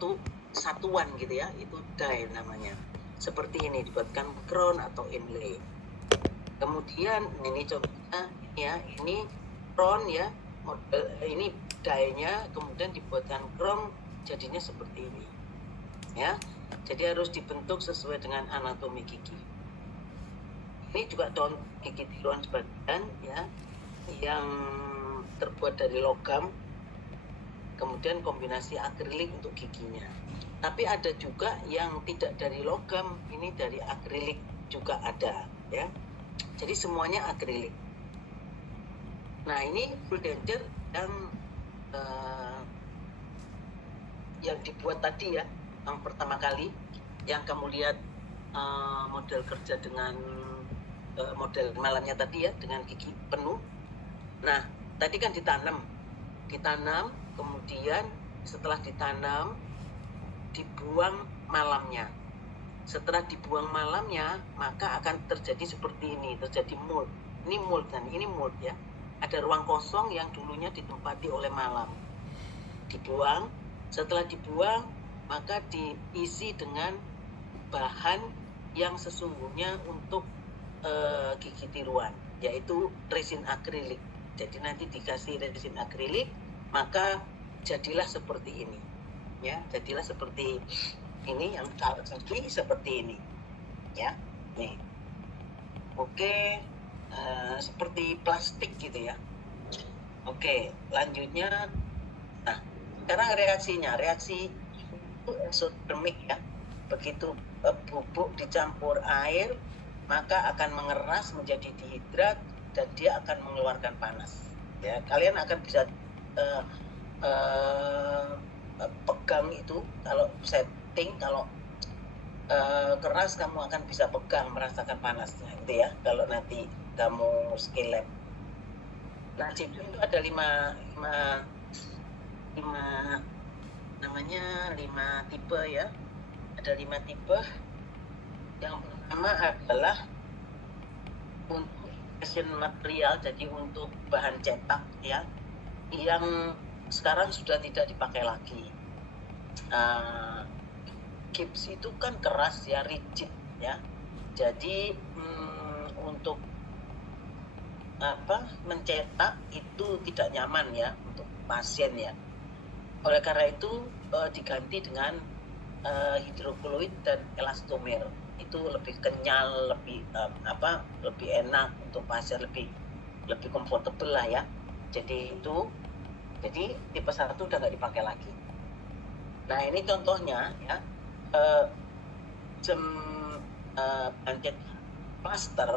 satu satuan gitu ya, itu die namanya. Seperti ini dibuatkan crown atau inlay. Kemudian ini contohnya ya, ini crown ya, model ini die-nya kemudian dibuatkan crown jadinya seperti ini ya. Jadi harus dibentuk sesuai dengan anatomi gigi. Ini juga contoh gigi tiruan sebagian ya, yang terbuat dari logam, kemudian kombinasi akrilik untuk giginya. Tapi ada juga yang tidak dari logam, ini dari akrilik juga ada ya. Jadi semuanya akrilik. Nah ini full denture yang dibuat tadi ya, yang pertama kali, yang kamu lihat model kerja dengan model malamnya tadi ya, dengan gigi penuh. Nah tadi kan ditanam, kemudian setelah ditanam dibuang malamnya. Setelah dibuang malamnya, maka akan terjadi seperti ini, terjadi mold. Ini mold kan, ini mold ya. Ada ruang kosong yang dulunya ditempati oleh malam. Dibuang, setelah dibuang, maka diisi dengan bahan yang sesungguhnya untuk gigi tiruan, yaitu resin akrilik. Jadi nanti dikasih resin akrilik, maka jadilah seperti ini. Ya, jadilah seperti ini, yang gigi seperti ini ya, nih. Oke, seperti plastik gitu ya. Oke, lanjutnya, nah sekarang reaksi itu eksotermik ya. Begitu bubuk dicampur air, maka akan mengeras menjadi dihidrat dan dia akan mengeluarkan panas ya. Kalian akan bisa pegang itu kalau setting, kalau keras kamu akan bisa pegang, merasakan panasnya gitu ya, kalau nanti kamu skill lab. Nah gypsum itu ada lima namanya, 5 tipe ya. Ada 5 tipe. Yang pertama adalah untuk resin material, jadi untuk bahan cetak ya, yang sekarang sudah tidak dipakai lagi. Gips itu kan keras ya, rigid ya. Jadi untuk mencetak itu tidak nyaman ya untuk pasien ya. Oleh karena itu diganti dengan hidrokoloid dan elastomer. Itu lebih kenyal, lebih lebih enak untuk pasien, lebih comfortable lah ya. Jadi tipe 1 udah nggak dipakai lagi. Nah ini contohnya ya, pancet plaster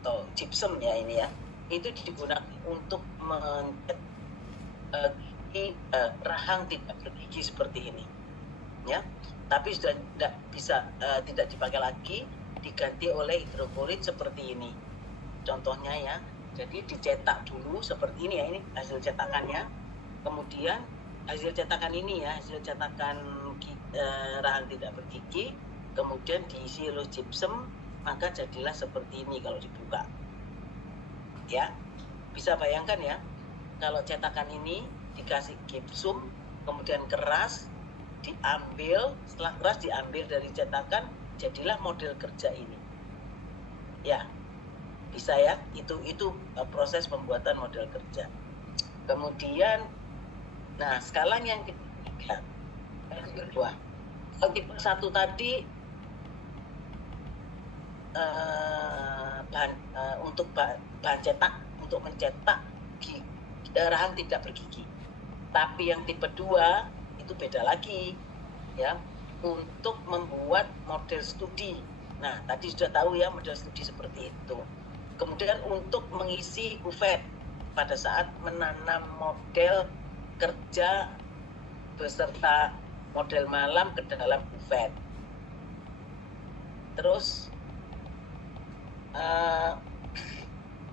atau gypsum ya, ini ya, itu digunakan untuk mencetak rahang tidak bergigi seperti ini ya. Tapi sudah tidak bisa, tidak dipakai lagi, diganti oleh hidroklorid seperti ini contohnya ya. Jadi dicetak dulu seperti ini ya, ini hasil cetakannya. Kemudian hasil cetakan ini ya, hasil cetakan rahang tidak bergigi, kemudian diisi oleh gypsum, maka jadilah seperti ini kalau dibuka ya. Bisa bayangkan ya, kalau cetakan ini dikasih gypsum, kemudian keras diambil, setelah keras diambil dari cetakan, jadilah model kerja ini ya. Bisa ya, itu proses pembuatan model kerja. Kemudian nah sekarang yang ketiga, kedua, kalau tipe 1 tadi untuk bahan cetak, untuk mencetak rahang tidak bergigi. Tapi yang tipe 2 itu beda lagi ya, untuk membuat model studi. Nah tadi sudah tahu ya model studi seperti itu. Kemudian untuk mengisi bufet pada saat menanam model kerja beserta model malam ke dalam bufet. Terus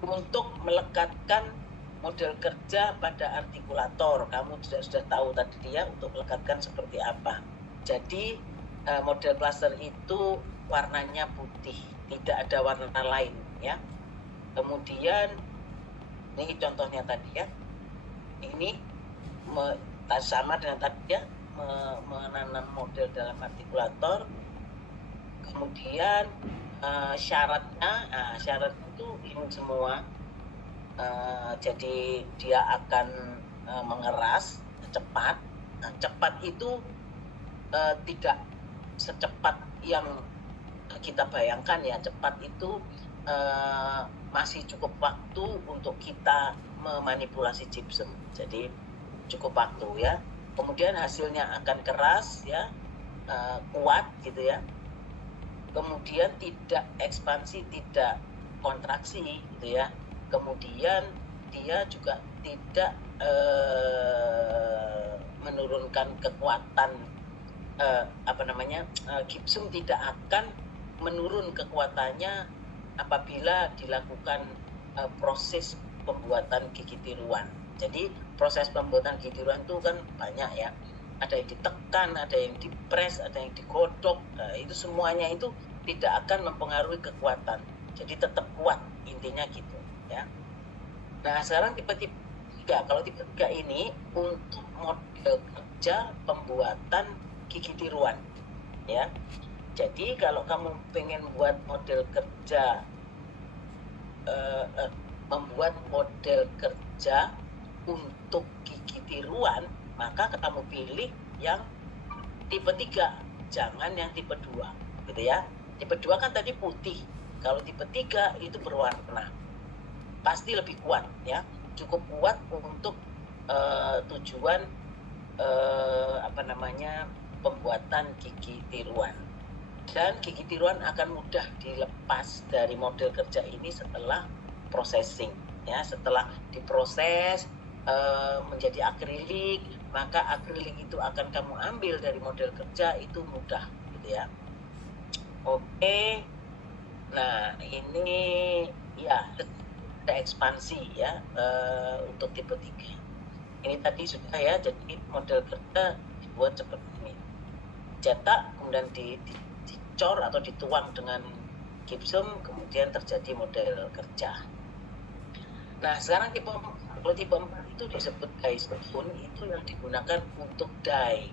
untuk melekatkan model kerja pada artikulator, kamu sudah tahu tadi ya, untuk melekatkan seperti apa. Jadi model plaster itu warnanya putih, tidak ada warna lain ya. Kemudian ini contohnya tadi ya, ini sama dengan tadi ya, menanam model dalam artikulator. Kemudian syaratnya itu ini semua. Jadi dia akan mengeras cepat. Nah, cepat itu tidak secepat yang kita bayangkan ya. Cepat itu masih cukup waktu untuk kita memanipulasi gypsum. Jadi cukup waktu ya. Kemudian hasilnya akan keras ya, kuat gitu ya. Kemudian tidak ekspansi, tidak kontraksi gitu ya. Kemudian dia juga tidak menurunkan kekuatan gypsum tidak akan menurun kekuatannya apabila dilakukan proses pembuatan gigi tiruan. Jadi proses pembuatan gigi tiruan itu kan banyak ya. Ada yang ditekan, ada yang dipres, ada yang digodok. Itu semuanya itu tidak akan mempengaruhi kekuatan. Jadi tetap kuat, intinya gitu ya. Nah, sekarang tipe 3. Kalau tipe 3 ini untuk model kerja pembuatan gigi tiruan ya. Jadi kalau kamu pengen buat model kerja membuat model kerja untuk gigi tiruan, maka kamu pilih yang tipe 3, jangan yang tipe 2 gitu ya. Tipe 2 kan tadi putih, kalau tipe 3 itu berwarna, pasti lebih kuat ya, cukup kuat untuk tujuan pembuatan gigi tiruan. Dan gigi tiruan akan mudah dilepas dari model kerja ini setelah processing ya. Setelah diproses menjadi akrilik, maka akrilik itu akan kamu ambil dari model kerja, itu mudah gitu ya. Oke. Nah, ini ya ada ekspansi ya untuk tipe 3. Ini tadi sudah ya, jadi model kerja dibuat seperti ini. Cetak, kemudian dicor atau dituang dengan gypsum, kemudian terjadi model kerja. Nah, sekarang kalau tipe 4 itu disebut die stone, itu yang digunakan untuk die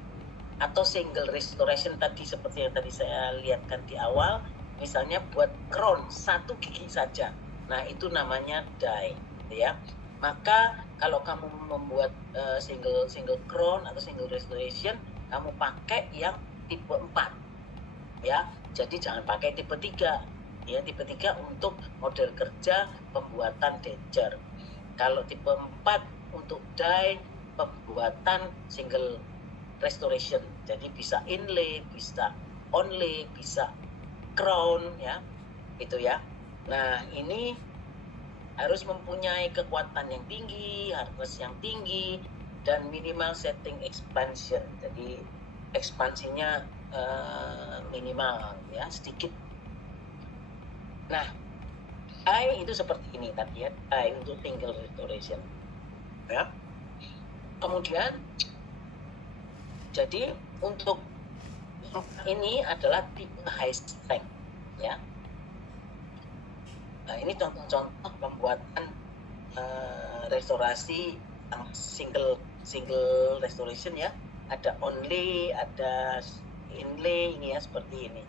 atau single restoration tadi, seperti yang tadi saya lihatkan di awal. Misalnya buat crown 1 gigi saja, nah itu namanya die gitu ya. Maka kalau kamu membuat single crown atau single restoration, kamu pakai yang tipe 4 ya. Jadi jangan pakai tipe 3 ya. Tipe 3 untuk model kerja pembuatan denture. Kalau tipe 4 untuk die pembuatan single restoration. Jadi bisa inlay, bisa onlay, bisa crown ya. Itu ya. Nah, ini harus mempunyai kekuatan yang tinggi, hardness yang tinggi, dan minimal setting expansion. Jadi ekspansinya minimal ya, sedikit. Nah, die itu seperti ini tadi ya, die untuk single restoration ya. Kemudian jadi untuk ini adalah tipe high strength ya. Nah, ini contoh-contoh pembuatan restorasi yang single restoration ya. Ada onlay, ada inlay, ini ya seperti ini.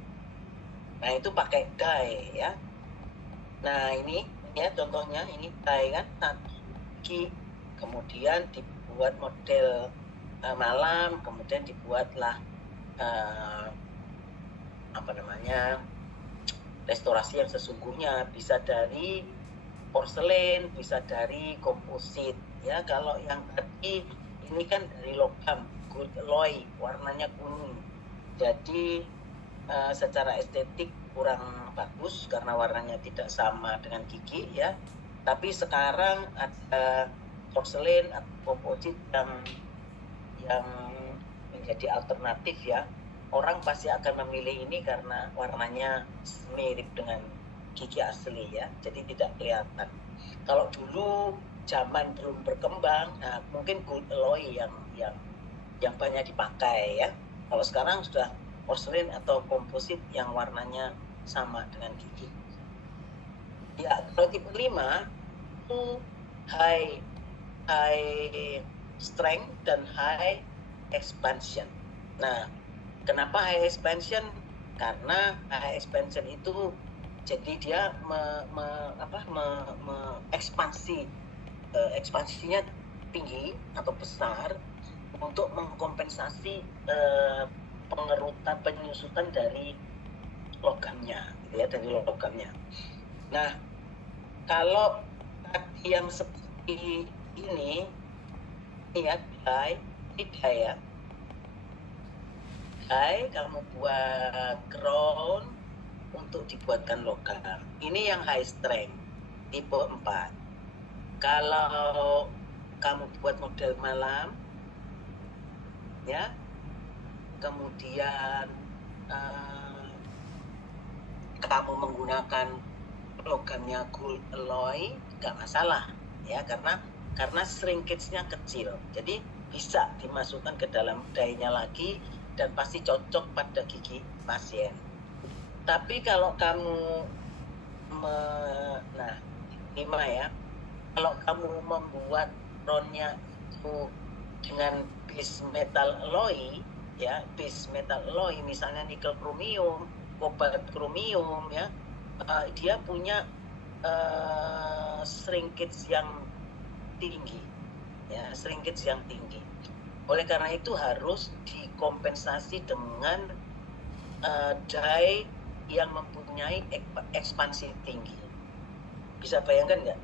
Nah, itu pakai die ya. Nah, ini ya contohnya, ini die kan, gigi, kemudian dibuat model malam, kemudian dibuatlah restorasi yang sesungguhnya, bisa dari porselen, bisa dari komposit ya. Kalau yang tadi ini kan dari logam, gold alloy, warnanya kuning, jadi secara estetik kurang bagus karena warnanya tidak sama dengan gigi ya. Tapi sekarang ada porselen atau komposit yang menjadi alternatif ya. Orang pasti akan memilih ini karena warnanya mirip dengan gigi asli ya, jadi tidak kelihatan. Kalau dulu zaman belum berkembang, nah mungkin gold alloy yang banyak dipakai ya. Kalau sekarang sudah porselen atau komposit yang warnanya sama dengan gigi. Ya, kalau tipe 5 itu high strength dan high expansion Nah, kenapa high expansion? Karena high expansion itu jadi dia ekspansinya tinggi atau besar untuk mengkompensasi pengerutan penyusutan dari logamnya, gitu ya, dari logamnya. Nah, kalau tadi yang seperti ini ya, tidak ya. Kamu buat crown untuk dibuatkan logam. Ini yang high strength, tipe 4. Kalau kamu buat model malam, ya, kemudian kamu menggunakan logamnya gold alloy, nggak masalah, ya, karena shrinkage-nya kecil, jadi bisa dimasukkan ke dalam die-nya lagi dan pasti cocok pada gigi pasien. Tapi kalau kamu nah, 5 ya, kalau kamu membuat crown-nya itu dengan base metal alloy, ya, base metal alloy, misalnya nikel kromium, kobalt kromium, ya, dia punya shrinkage yang tinggi, ya, shrinkage yang tinggi. Oleh karena itu harus dikompensasi dengan die yang mempunyai ekspansi tinggi. Bisa bayangkan nggak?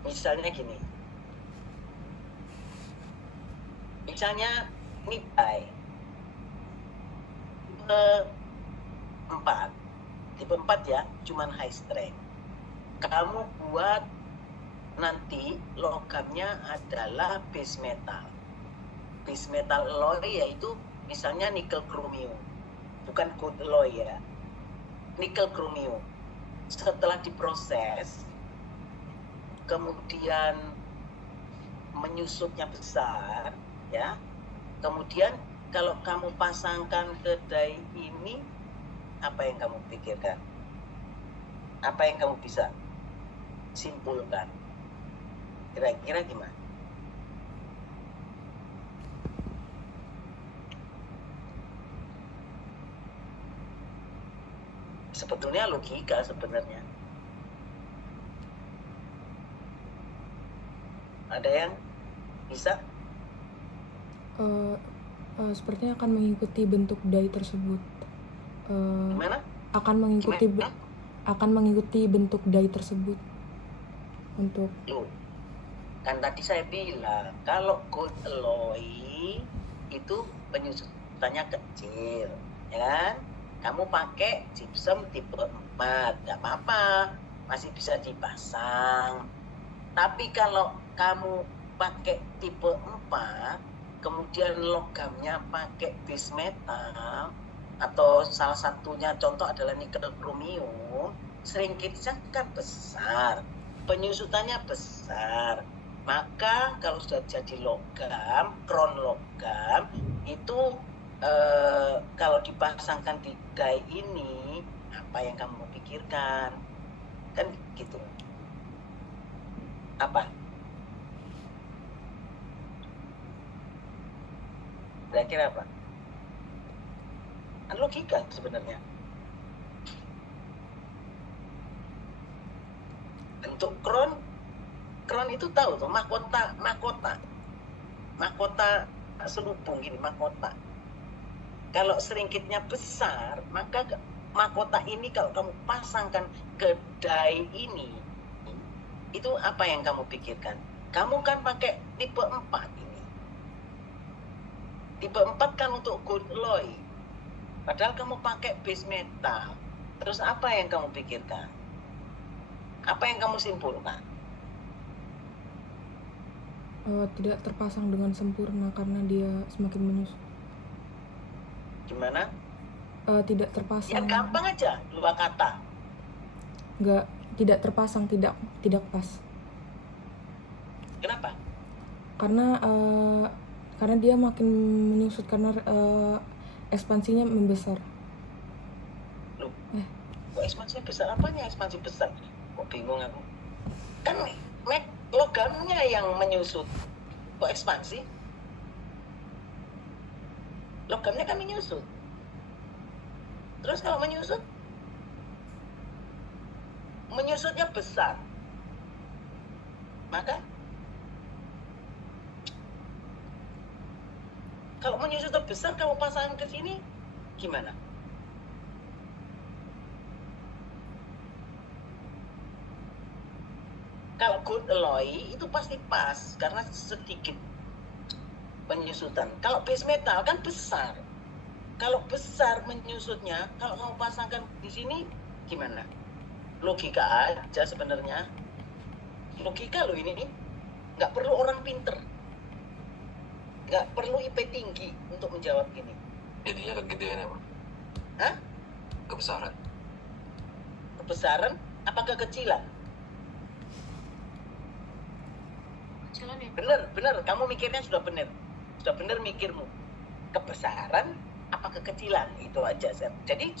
Misalnya gini, misalnya ini die tipe 4 ya, cuman high strength. Kamu buat nanti logamnya adalah base metal. Base metal alloy yaitu misalnya nikel kromium, bukan gold alloy ya, nikel kromium. Setelah diproses, kemudian menyusutnya besar, ya. Kemudian kalau kamu pasangkan ke die ini, apa yang kamu pikirkan? Apa yang kamu bisa simpulkan? Kira-kira gimana? Sebetulnya logika sebenarnya. Ada yang bisa? Sepertinya akan mengikuti bentuk die tersebut. Gimana? Akan mengikuti bentuk die tersebut. Untuk kan tadi saya bilang kalau gold alloy itu penyusutannya kecil, ya kan? Kamu pakai gypsum tipe 4, nggak apa-apa, masih bisa dipasang. Tapi kalau kamu pakai tipe 4, kemudian logamnya pakai base metal, atau salah satunya contoh adalah nikel kromium, shrinkage-nya kan besar, penyusutannya besar. Maka kalau sudah jadi logam, crown logam, itu kalau dipasangkan di die ini, apa yang kamu pikirkan? Kan gitu. Apa? Kira-kira apa? Kan logika sebenarnya. Bentuk crown itu tahu tuh, mahkota selubung gini, mahkota. Kalau shrinkage-nya besar, maka mahkota ini kalau kamu pasangkan ke die ini, itu apa yang kamu pikirkan? Kamu kan pakai tipe 4 ini. Tipe 4 kan untuk gold alloy. Padahal kamu pakai base metal. Terus apa yang kamu pikirkan? Apa yang kamu simpulkan? tidak terpasang dengan sempurna karena dia semakin menyusut. Gimana? Tidak terpasang. Ya gampang aja, 2 kata. Enggak, tidak terpasang, tidak pas. Kenapa? Karena dia makin menyusut karena ekspansinya membesar. Loh, kok ekspansinya besar? Apanya ekspansi besar? Kok bingung aku? Kan logamnya yang menyusut, kok ekspansi? logamnya kan menyusut. Terus kalau menyusutnya besar, maka kalau menyusutnya besar kamu pasang ke sini gimana? Kalau gold alloy itu pasti pas karena sedikit penyusutan. Kalau base metal kan besar. Kalau besar menyusutnya, kalau kamu pasangkan di sini gimana? Logika aja sebenarnya. Logika loh ini. Nggak perlu orang pinter. Nggak perlu IP tinggi untuk menjawab ini. Jadinya kegedean apa? Hah? Kebesaran. Kebesaran apa kekecilan? Kecilan ya? Bener. Kamu mikirnya sudah bener. Sudah bener mikirmu. Kebesaran apa kekecilan? Itu aja, Sir. Jadi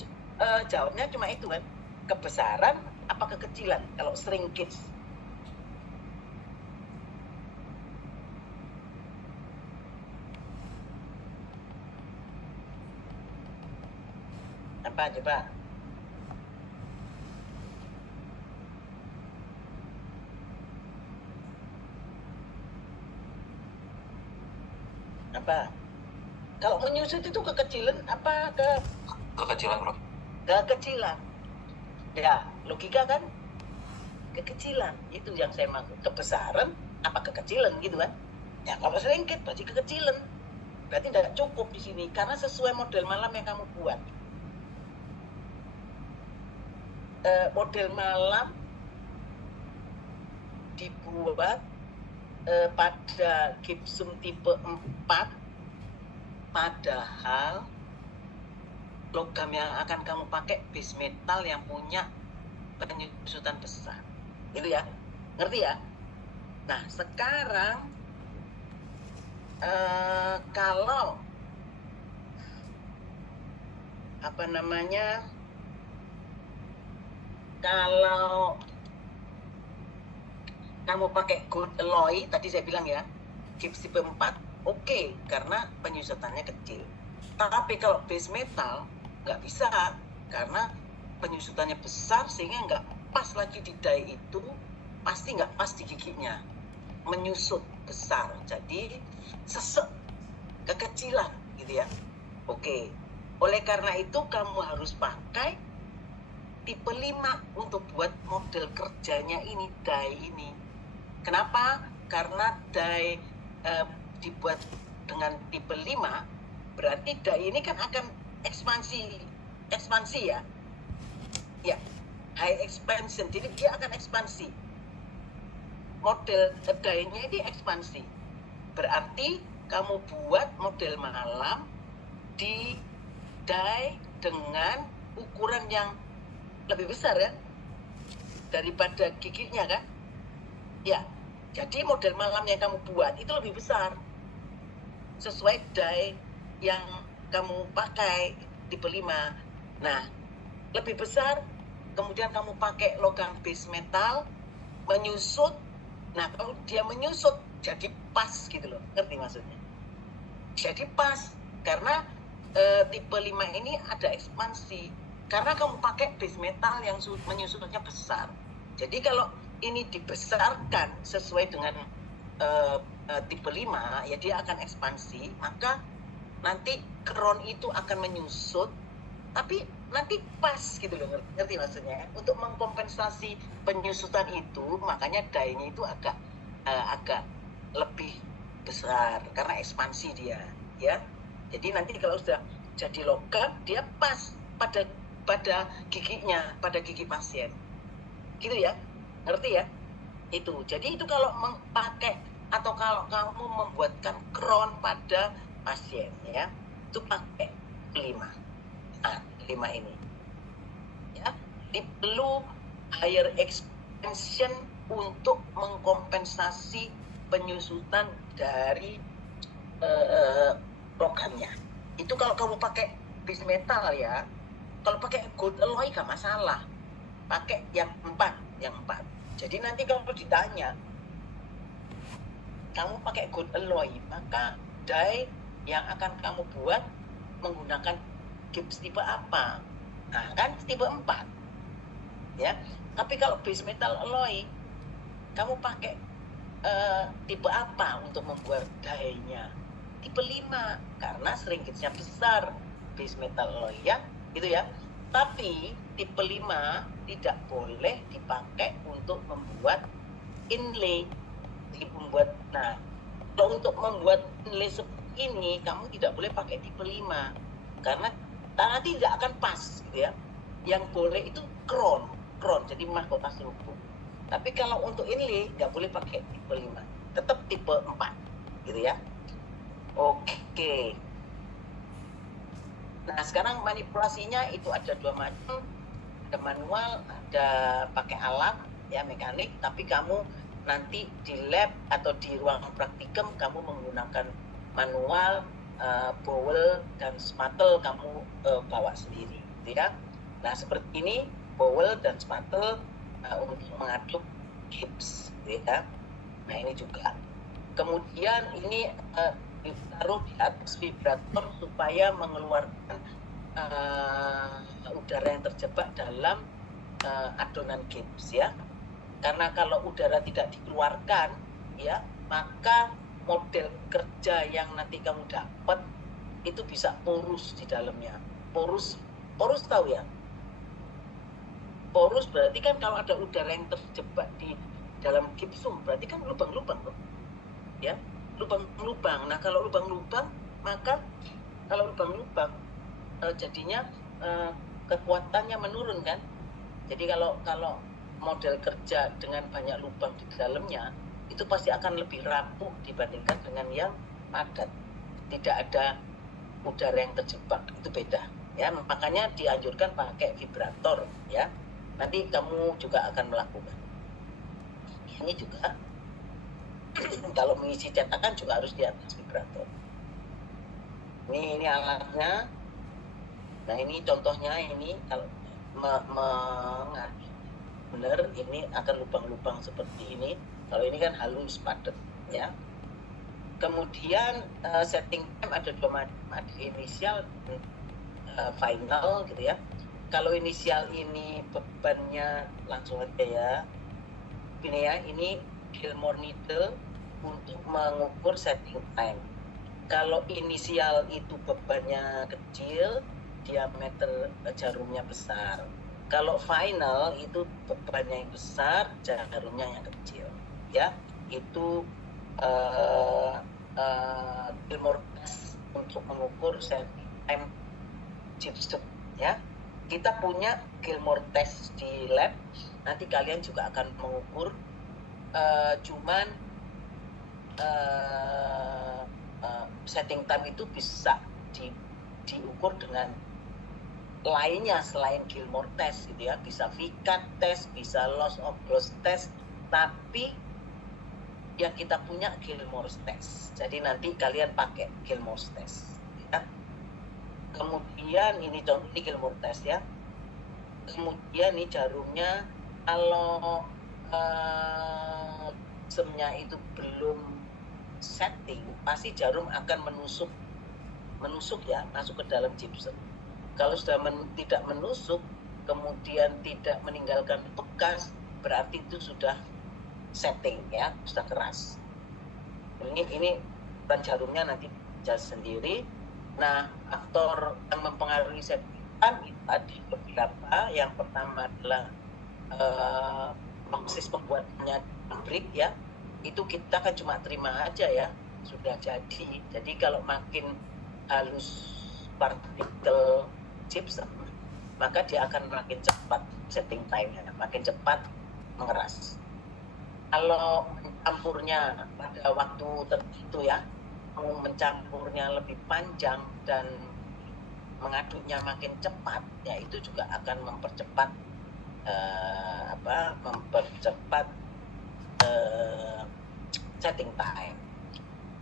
jawabnya cuma itu kan. Kebesaran apa kekecilan? Kalau shrinkage. Apa coba? Apa? Kalau menyusut itu kekecilan apa Kekecilan, Prof. kekecilan? Ya, logika kan? Kekecilan itu yang saya maksud. Kebesaran apa kekecilan gitu kan? Ya kalau shrinkage berarti kekecilan. Berarti tidak cukup di sini karena sesuai model malam yang kamu buat. Model malam dibuat pada gypsum tipe 4, padahal logam yang akan kamu pakai base metal yang punya penyusutan besar. Gitu ya, ngerti ya? Nah sekarang kalau kalau kamu pakai gold alloy tadi saya bilang ya, gypsum tipe 4 oke, karena penyusutannya kecil. Tapi kalau base metal nggak bisa karena penyusutannya besar sehingga nggak pas lagi di die itu, pasti nggak pas di giginya, menyusut besar, jadi sesek, kekecilan gitu ya. Oke, oleh karena itu kamu harus pakai tipe 5 untuk buat model kerjanya ini, die ini. Kenapa? Karena die dibuat dengan tipe 5, berarti die ini kan akan ekspansi ya. Ya, high expansion. Jadi dia akan ekspansi. Model die-nya ini ekspansi. Berarti kamu buat model malam di die dengan ukuran yang lebih besar ya daripada giginya kan? Ya, jadi model malam yang kamu buat itu lebih besar sesuai die yang kamu pakai tipe 5. Nah, lebih besar, kemudian kamu pakai logam base metal, menyusut. Nah, kalau dia menyusut jadi pas gitu loh, ngerti maksudnya? Jadi pas karena tipe 5 ini ada ekspansi karena kamu pakai base metal yang menyusutnya besar. Jadi kalau ini dibesarkan sesuai dengan tipe 5, ya dia akan ekspansi, maka nanti crown itu akan menyusut, tapi nanti pas gitu loh, ngerti maksudnya? Untuk mengkompensasi penyusutan itu, makanya die-nya itu agak lebih besar karena ekspansi dia, ya. Jadi nanti kalau sudah jadi logam, dia pas pada giginya, pada gigi pasien, gitu ya, ngerti ya? Itu. Jadi itu kalau pakai atau kalau kamu membuatkan crown pada pasien ya, itu pakai 5. Nah, 5 ini. Ya, perlu higher expansion untuk mengkompensasi penyusutan dari logamnya. Itu kalau kamu pakai base metal ya. Kalau pakai gold alloy gak masalah. Pakai yang 4. Jadi nanti kalau ditanya, kamu pakai gold alloy, maka die yang akan kamu buat menggunakan gips tipe apa? Nah, kan tipe 4. Ya. Tapi kalau base metal alloy, kamu pakai tipe apa untuk membuat die-nya? Tipe 5, karena shrinkage-nya besar base metal alloy ya, gitu ya. Tapi tipe 5 tidak boleh dipakai untuk membuat inlay. Nah, kalau untuk membuat inlay seperti ini, kamu tidak boleh pakai tipe 5 karena nanti tidak akan pas gitu ya. Yang boleh itu crown, jadi mahkota selubung. Tapi kalau untuk inlay nggak boleh pakai tipe 5, tetap tipe 4 gitu ya. Oke. Nah, sekarang manipulasinya itu ada 2 macam. Ada manual, ada pakai alat ya, mekanik, tapi kamu nanti di lab atau di ruang praktikum kamu menggunakan manual, bowel dan spattle kamu bawa sendiri gitu ya. Nah, seperti ini bowel dan spattle untuk mengaduk gips ya. Nah, ini juga. Kemudian ini ditaruh di atas vibrator supaya mengeluarkan udara yang terjebak dalam adonan gips ya. Karena kalau udara tidak dikeluarkan ya, maka model kerja yang nanti kamu dapat itu bisa porus di dalamnya. Porus tahu ya? Porus berarti kan kalau ada udara yang terjebak di dalam gipsum, berarti kan lubang-lubang loh. Ya, lubang-lubang. Nah, kalau lubang-lubang, maka kalau lubang-lubang jadinya kekuatannya menurun kan. Jadi kalau model kerja dengan banyak lubang di dalamnya, itu pasti akan lebih rapuh dibandingkan dengan yang padat. Tidak ada udara yang terjebak, itu beda. Ya, makanya dianjurkan pakai vibrator ya. Nanti kamu juga akan melakukan. Ini juga kalau mengisi cetakan juga harus di atas vibrator. Ini alatnya. Nah, ini contohnya ini kalau benar ini akan lubang-lubang seperti ini. Kalau ini kan halus padat ya. Kemudian setting time ada 2 macam, ada inisial dan final gitu ya. Kalau inisial ini bebannya langsung aja ya. Ini ya, ini Gilmore needle untuk mengukur setting time. Kalau inisial itu bebannya kecil, diameter jarumnya besar. Kalau final itu bebannya yang besar, jarumnya yang kecil. Ya, itu Gilmore test untuk mengukur setting time gypsum ya. Kita punya Gilmore test di lab. Nanti kalian juga akan mengukur. Cuman setting time itu bisa diukur dengan lainnya selain Gilmore test gitu ya. Bisa VCAT test, bisa loss of growth test. Tapi yang kita punya Gilmore test. Jadi nanti kalian pakai Gilmore test. Ya. Kemudian ini contoh ini Gilmore test ya. Kemudian ini jarumnya, kalau gypsumnya itu belum setting, pasti jarum akan menusuk ya, masuk ke dalam gypsum. Kalau sudah tidak menusuk, kemudian tidak meninggalkan bekas, berarti itu sudah setting ya, sudah keras. Ini ban jarumnya nanti jelas sendiri. Nah, faktor yang mempengaruhi setting time itu ada beberapa. Yang pertama adalah proses pembuatannya pabrik ya. Itu kita kan cuma terima aja ya, sudah jadi. Jadi kalau makin halus partikel gypsum, maka dia akan makin cepat setting time-nya, makin cepat mengeras. Kalau mencampurnya pada waktu tertentu ya, mau mencampurnya lebih panjang dan mengaduknya makin cepat, ya itu juga akan mempercepat setting time.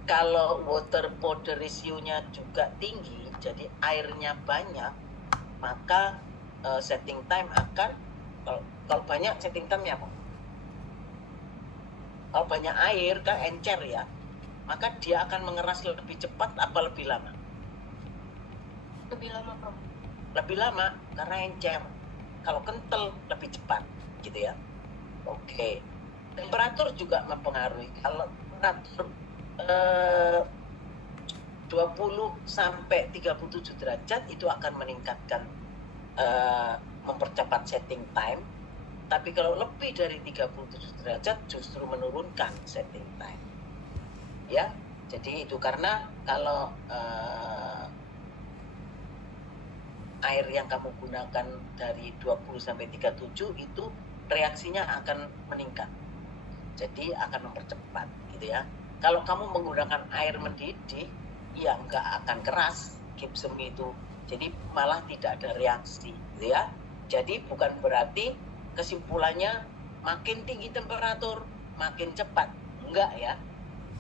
Kalau water powder ratio-nya juga tinggi, jadi airnya banyak, maka setting time akan, kalau banyak setting time-nya apa? Kalau banyak air kan encer ya, maka dia akan mengeras lebih cepat apa lebih lama? lebih lama, Prof? Lebih lama karena encer. Kalau kental lebih cepat gitu ya. Oke. Temperatur juga mempengaruhi. Kalau temperatur 20 sampai 37 derajat itu akan meningkatkan mempercepat setting time. Tapi kalau lebih dari 37 derajat justru menurunkan setting time. Ya. Jadi itu karena kalau air yang kamu gunakan dari 20 sampai 37 itu reaksinya akan meningkat. Jadi akan mempercepat gitu ya. Kalau kamu menggunakan air mendidih, ya nggak akan keras gypsum itu. Jadi malah tidak ada reaksi gitu ya. Jadi bukan berarti kesimpulannya makin tinggi temperatur makin cepat. Enggak ya.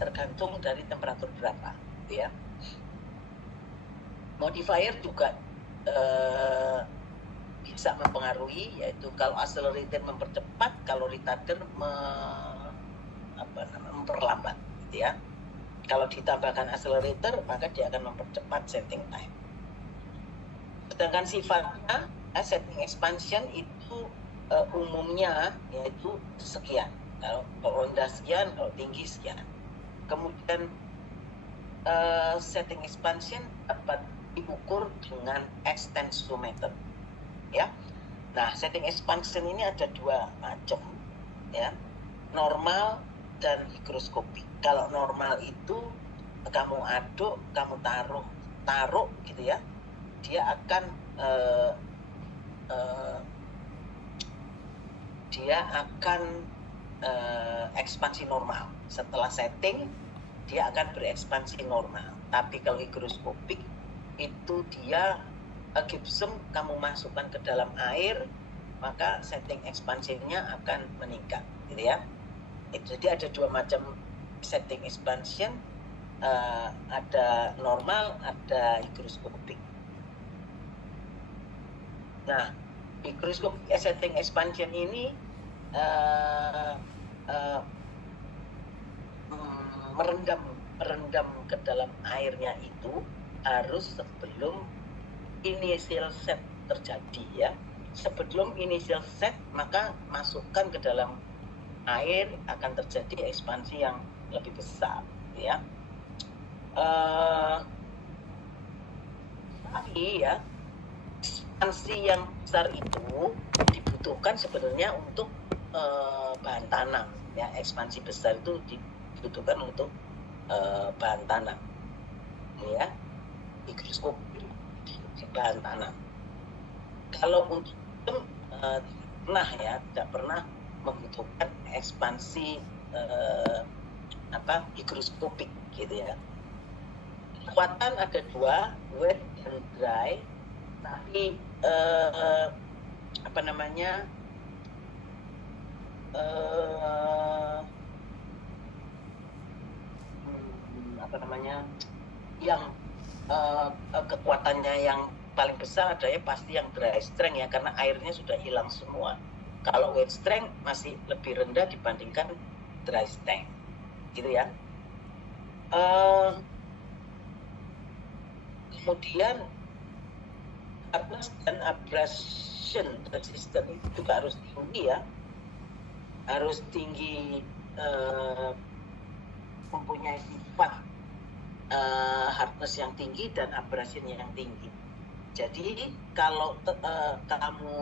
Tergantung dari temperatur berapa gitu ya. Modifier juga bisa mempengaruhi, yaitu kalau accelerator mempercepat, kalau retarder memperlambat gitu ya. Kalau ditambahkan accelerator maka dia akan mempercepat setting time. Sedangkan sifatnya setting expansion itu umumnya yaitu sekian, kalau rendah sekian, kalau tinggi sekian. Kemudian setting expansion dapat diukur dengan extensometer ya. Nah, setting expansion ini ada dua macam ya, normal dan higroskopik. Kalau normal itu kamu aduk, kamu taruh gitu ya, dia akan ekspansi normal. Setelah setting dia akan berekspansi normal. Tapi kalau higroskopik itu dia gypsum kamu masukkan ke dalam air, maka setting expansionnya akan meningkat gitu ya. Jadi ada dua macam setting expansion, ada normal, ada higroskopik. Nah, higroskopik setting expansion ini merendam ke dalam airnya itu harus sebelum initial set terjadi ya. Sebelum initial set maka masukkan ke dalam air akan terjadi ekspansi yang lebih besar ya. Tapi ya, ekspansi yang besar itu dibutuhkan sebenarnya untuk bahan tanam ya. Ekspansi besar itu dibutuhkan untuk bahan tanam ya. Higroskop bahan tanam. Kalau untuk tidak pernah membutuhkan ekspansi higroskopik gitu ya. Kekuatan ada dua, wet dan dry. Tapi yang kekuatannya yang paling besar adanya pasti yang dry strength ya, karena airnya sudah hilang semua. Kalau wet strength masih lebih rendah dibandingkan dry strength gitu ya. Kemudian hardness dan abrasion resistance itu juga harus tinggi ya, harus tinggi, mempunyai sifat hardness yang tinggi dan abrasion yang tinggi. Jadi kalau kamu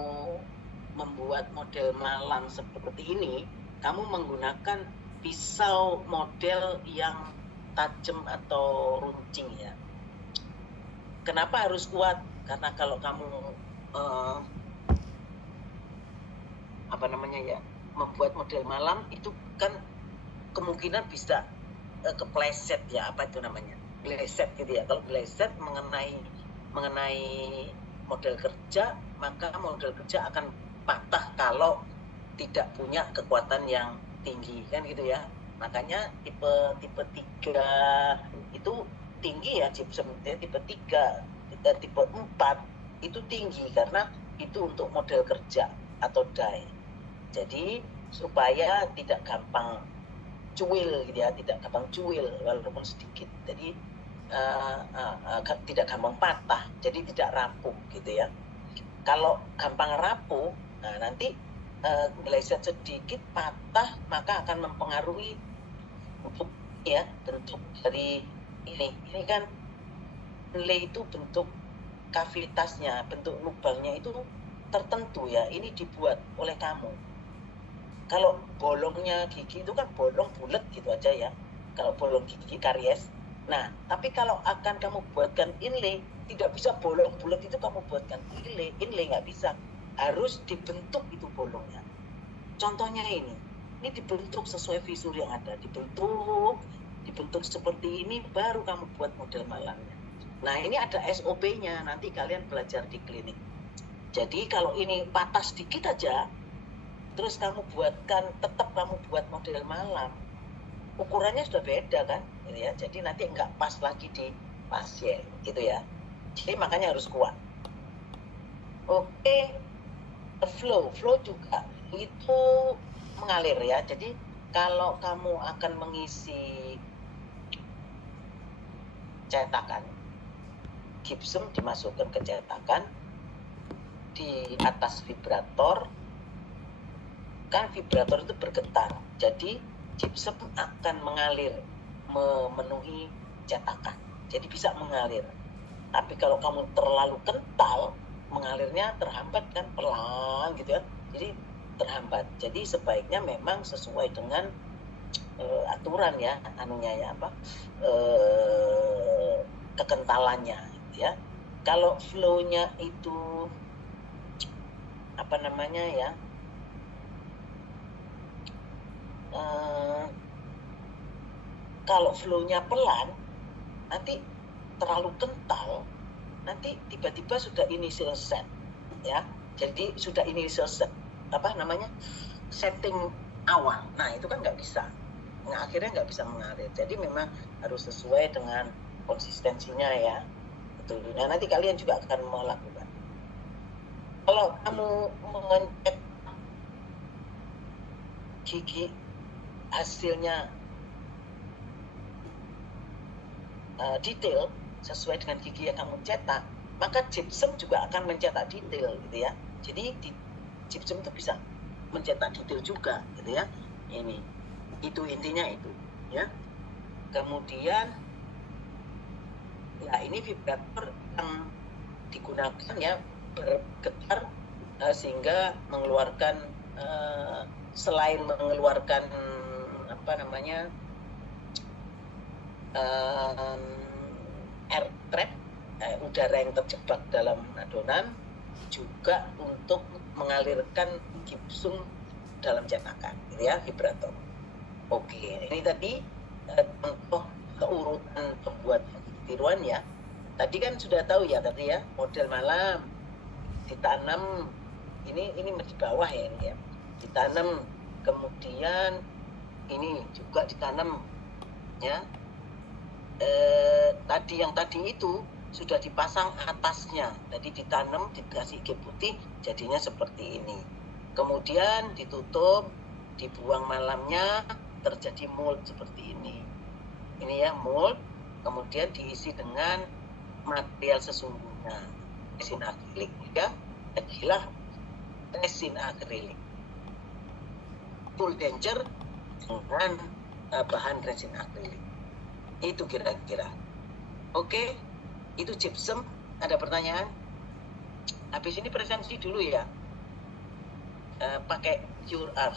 membuat model malam seperti ini, kamu menggunakan pisau model yang tajam atau runcing ya. Kenapa harus kuat? Karena kalau kamu membuat model malam itu kan kemungkinan bisa kepleset ya, bleset gitu ya. Kalau bleset mengenai model kerja, maka model kerja akan patah kalau tidak punya kekuatan yang tinggi kan gitu ya. Makanya tipe 3 itu tinggi ya gypsum ya, tipe 3 dan tipe 4 itu tinggi karena itu untuk model kerja atau die. Jadi supaya tidak gampang cuil gitu ya, tidak gampang cuil walaupun sedikit. Jadi tidak gampang patah, jadi tidak rapuh gitu ya. Kalau gampang rapuh, nah nanti meleset sedikit patah, maka akan mempengaruhi bentuk bentuk dari ini kan inlay itu bentuk kavitasnya, bentuk lubangnya itu tertentu ya, ini dibuat oleh kamu. Kalau bolongnya gigi itu kan bolong bulat gitu aja ya, kalau bolong gigi karies. Nah, tapi kalau akan kamu buatkan inlay, tidak bisa bolong bulat itu kamu buatkan inlay nggak bisa, harus dibentuk itu bolongnya. Contohnya ini dibentuk sesuai visur yang ada, dibentuk seperti ini, baru kamu buat model malamnya. Nah, ini ada SOP-nya, nanti kalian belajar di klinik. Jadi kalau ini patah sedikit aja, terus kamu tetap kamu buat model malam, ukurannya sudah beda kan, gitu ya. Jadi nanti nggak pas lagi di pasien, gitu ya. Jadi makanya harus kuat. Oke, flow juga itu mengalir ya. Jadi kalau kamu akan mengisi cetakan, gypsum dimasukkan ke cetakan, di atas vibrator, kan vibrator itu bergetar, jadi gypsum akan mengalir memenuhi cetakan, jadi bisa mengalir. Tapi kalau kamu terlalu kental, mengalirnya terhambat kan, pelan gitu ya, jadi terhambat. Jadi sebaiknya memang sesuai dengan aturan ya, kekentalannya gitu ya. Kalau flow-nya itu kalau flow-nya pelan, nanti terlalu kental, nanti tiba-tiba sudah initial set ya. Jadi sudah initial set setting awal. Nah, itu kan nggak bisa. Nah, akhirnya nggak bisa mengalir. Jadi memang harus sesuai dengan konsistensinya ya. Betul. Nah, nanti kalian juga akan melakukan. Kalau kamu mengecek gigi hasilnya detail sesuai dengan gigi yang kamu cetak, maka gypsum juga akan mencetak detail gitu ya. Jadi gypsum itu bisa mencetak detail juga gitu ya. Itu intinya itu ya. Kemudian ya ini vibrator yang digunakan ya, bergetar sehingga mengeluarkan selain mengeluarkan air trap, udara yang terjebak dalam adonan, juga untuk mengalirkan gypsum dalam cetakan gitu ya, vibrator. Oke, ini tadi contoh keurutan pembuat tiruan ya. Tadi kan sudah tahu ya tadi ya, model malam ditanam, ini di bawah ya ini ya, ditanam, kemudian ini juga ditanam ya. Tadi itu sudah dipasang atasnya, tadi ditanam, dikasih gap putih, jadinya seperti ini. Kemudian ditutup, dibuang malamnya, terjadi mold seperti ini. Ini ya mold, kemudian diisi dengan material sesungguhnya, resin akrilik ya, jadilah resin akrilik. Full denture dengan bahan resin akrilik. Itu kira-kira. Oke, itu gypsum. Ada pertanyaan? Habis ini presensi dulu ya. Pakai QR.